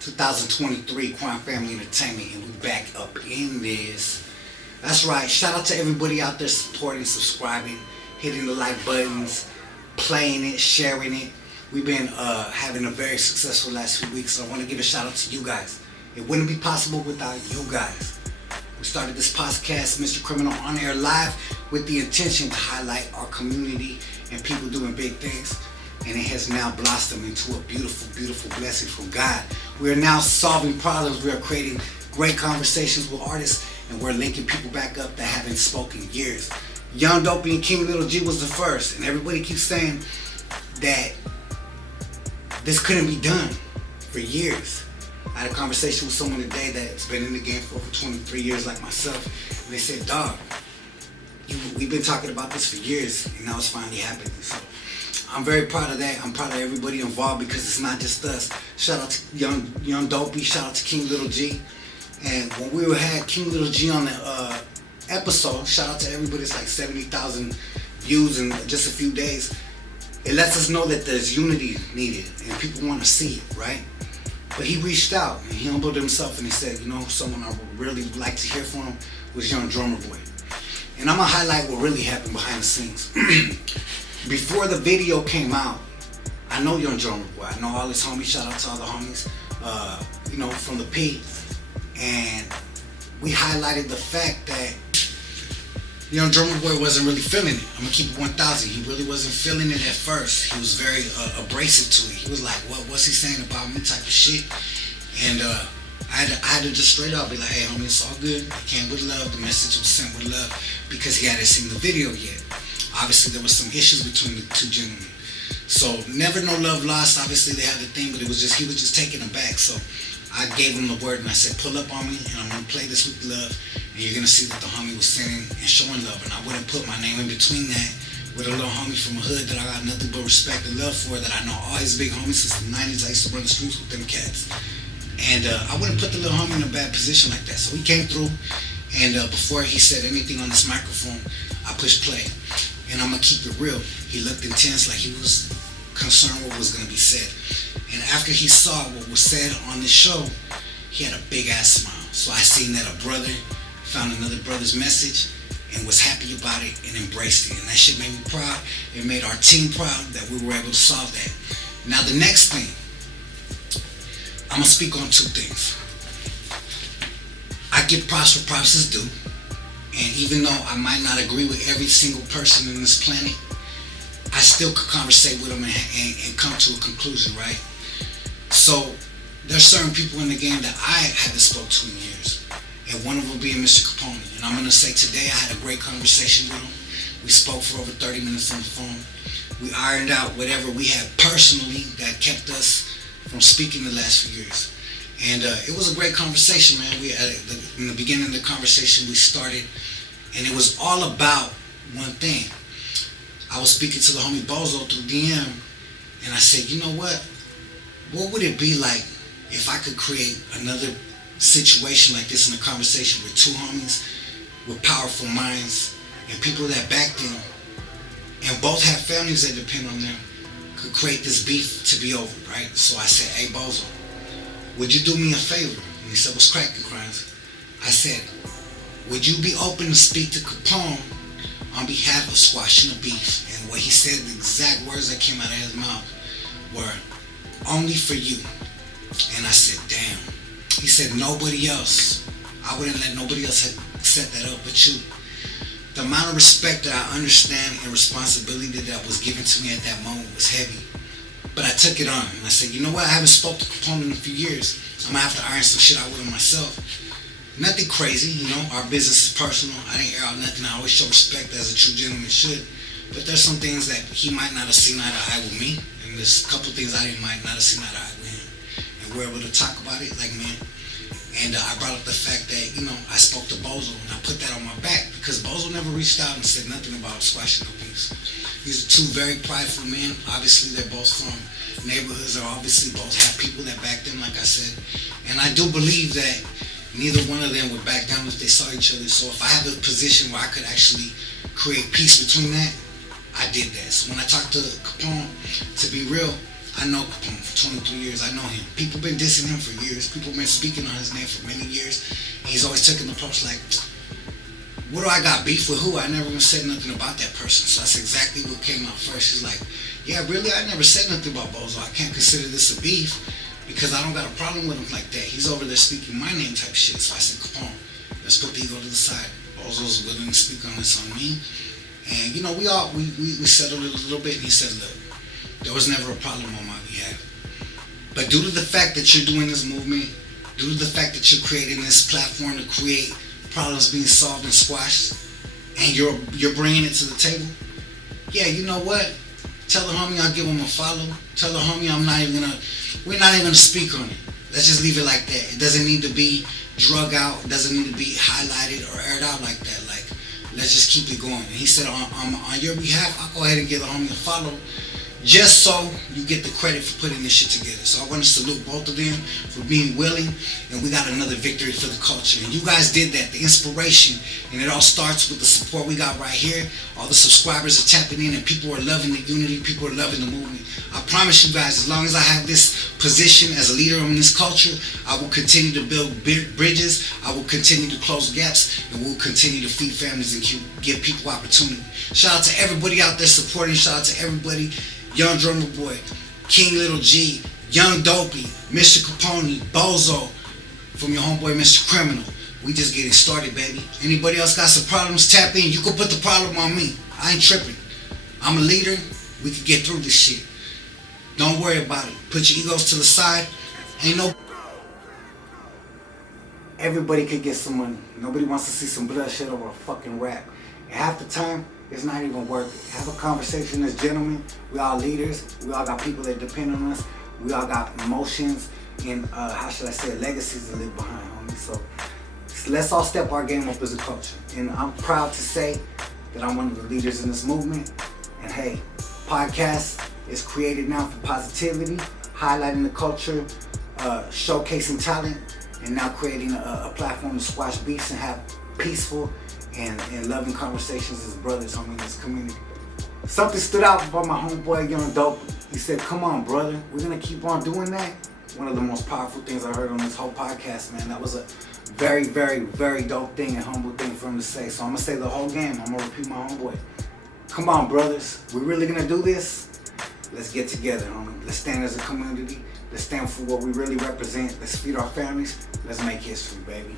2023 Crime Family Entertainment, and we back up in this. That's right. Shout out to everybody out there supporting, subscribing, hitting the like buttons, playing it, sharing it. We've been having a very successful last few weeks, so I want to give a shout out to you guys. It wouldn't be possible without you guys. We started this podcast, Mr. Criminal, on air live with the intention to highlight our community and people doing big things. And it has now blossomed into a beautiful, beautiful blessing from God. We are now solving problems. We are creating great conversations with artists, and we're linking people back up that haven't spoken in years. Young Dopey and King Lil G was the first, and everybody keeps saying that this couldn't be done for years. I had a conversation with someone today that's been in the game for over 23 years like myself, and they said, dog, we've been talking about this for years, and now it's finally happening. So I'm very proud of that. I'm proud of everybody involved because it's not just us. Shout out to Young Dopey, shout out to King Lil G. And when we had King Lil G on the episode, shout out to everybody, it's like 70,000 views in just a few days. It lets us know that there's unity needed and people want to see it, right? But he reached out and he humbled himself and he said, you know, someone I would really like to hear from was Young Drummer Boy. And I'm going to highlight what really happened behind the scenes. Before the video came out, I know Young Drummer Boy. I know all his homies. Shout out to all the homies, from the P. And we highlighted the fact that Young Drummer Boy wasn't really feeling it. I'm going to keep it 1,000. He really wasn't feeling it at first. He was very abrasive to it. He was like, what's he saying about me type of shit. And I had to just straight up be like, hey, homie, it's all good. It came with love. The message was sent with love because he hadn't seen the video yet. Obviously, there was some issues between the two gentlemen. So, never no love lost. Obviously, they had the thing, but he was just taken aback. So, I gave him the word and I said, pull up on me and I'm going to play this with love. And you're going to see that the homie was sending and showing love. And I wouldn't put my name in between that with a little homie from a hood that I got nothing but respect and love for, that I know all his big homies since the 90s. I used to run the streets with them cats. And I wouldn't put the little homie in a bad position like that. So, he came through and before he said anything on this microphone, I pushed play. And I'm going to keep it real. He looked intense, like he was concerned what was going to be said. And after he saw what was said on this show, he had a big ass smile. So I seen that a brother found another brother's message and was happy about it and embraced it. And that shit made me proud. It made our team proud that we were able to solve that. Now the next thing, I'm going to speak on two things. I give props where props is due. And even though I might not agree with every single person in this planet, I still could conversate with them and come to a conclusion, right? So, there's certain people in the game that I haven't spoke to in years. And one of them being Mr. Capone. And I'm going to say today I had a great conversation with him. We spoke for over 30 minutes on the phone. We ironed out whatever we had personally that kept us from speaking the last few years. And it was a great conversation, man. In the beginning of the conversation, we started, and it was all about one thing. I was speaking to the homie Bozo through DM, and I said, you know what? What would it be like if I could create another situation like this in a conversation with two homies with powerful minds and people that back them and both have families that depend on them, could create this beef to be over, right? So I said, hey, Bozo, would you do me a favor? And he said, what's cracking, Crimes? I said, would you be open to speak to Capone on behalf of squashing the beef? And what he said, the exact words that came out of his mouth were, only for you. And I said, damn. He said, nobody else. I wouldn't let nobody else set that up but you. The amount of respect that I understand and responsibility that was given to me at that moment was heavy. But I took it on and I said, you know what? I haven't spoke to Capone in a few years. I'm going to have to iron some shit out with him myself. Nothing crazy, you know. Our business is personal. I didn't air out nothing. I always show respect as a true gentleman should. But there's some things that he might not have seen eye to eye with me. And there's a couple things I might not have seen eye to eye with him. And we're able to talk about it like men. And I brought up the fact that, you know, I spoke to Bozo and I put that on my back because Bozo never reached out and said nothing about squashing the beefs. These are two very prideful men. Obviously, they're both from neighborhoods that obviously both have people that back them, like I said. And I do believe that neither one of them would back down if they saw each other. So if I have a position where I could actually create peace between that, I did that. So when I talked to Capone, to be real, I know Capone for 23 years. I know him. People been dissing him for years. People been speaking on his name for many years. And he's always taking the approach like, what do I got beef with who? I never even said nothing about that person. So that's exactly what came out first. He's like, yeah, really? I never said nothing about Bozo. I can't consider this a beef because I don't got a problem with him like that. He's over there speaking my name type shit. So I said, Capone, let's put the ego to the side. Bozo's willing to speak on this on me. And you know, we settled it a little bit, and he said, look, there was never a problem on my behalf. But due to the fact that you're doing this movement, due to the fact that you're creating this platform to create problems being solved and squashed, and you're bringing it to the table, yeah, you know what? Tell the homie I'll give him a follow. Tell the homie we're not even gonna speak on it. Let's just leave it like that. It doesn't need to be drug out. It doesn't need to be highlighted or aired out like that. Like, let's just keep it going. And he said, on your behalf, I'll go ahead and give the homie a follow, just so you get the credit for putting this shit together. So I want to salute both of them for being willing, and we got another victory for the culture. And you guys did that, the inspiration, and it all starts with the support we got right here. All the subscribers are tapping in, and people are loving the unity, people are loving the movement. I promise you guys, as long as I have this position as a leader in this culture, I will continue to build bridges, I will continue to close gaps, and we'll continue to feed families and give people opportunity. Shout out to everybody out there supporting, shout out to everybody. Young Drummer Boy, King Lil G, Young Dopey, Mr. Capone, Bozo, from your homeboy Mr. Criminal. We just getting started, baby. Anybody else got some problems, tap in. You can put the problem on me. I ain't tripping. I'm a leader. We can get through this shit. Don't worry about it. Put your egos to the side. Ain't no... Everybody could get some money. Nobody wants to see some bloodshed over a fucking rap. And half the time, it's not even worth it. Have a conversation as gentlemen. We all leaders. We all got people that depend on us. We all got emotions and, how should I say, legacies to leave behind, homie. So let's all step our game up as a culture. And I'm proud to say that I'm one of the leaders in this movement. And hey, podcast is created now for positivity, highlighting the culture, showcasing talent, and now creating a platform to squash beefs and have peaceful and loving conversations as brothers, homie, in this community. Something stood out about my homeboy Young Dope. He said, come on, brother, we're gonna keep on doing that. One of the most powerful things I heard on this whole podcast, man. That was a very, very, very dope thing and humble thing for him to say. So I'm gonna say the whole game. I'm gonna repeat my homeboy. Come on, brothers, we're really gonna do this? Let's get together, homie. Let's stand as a community. Let's stand for what we really represent. Let's feed our families. Let's make history, baby.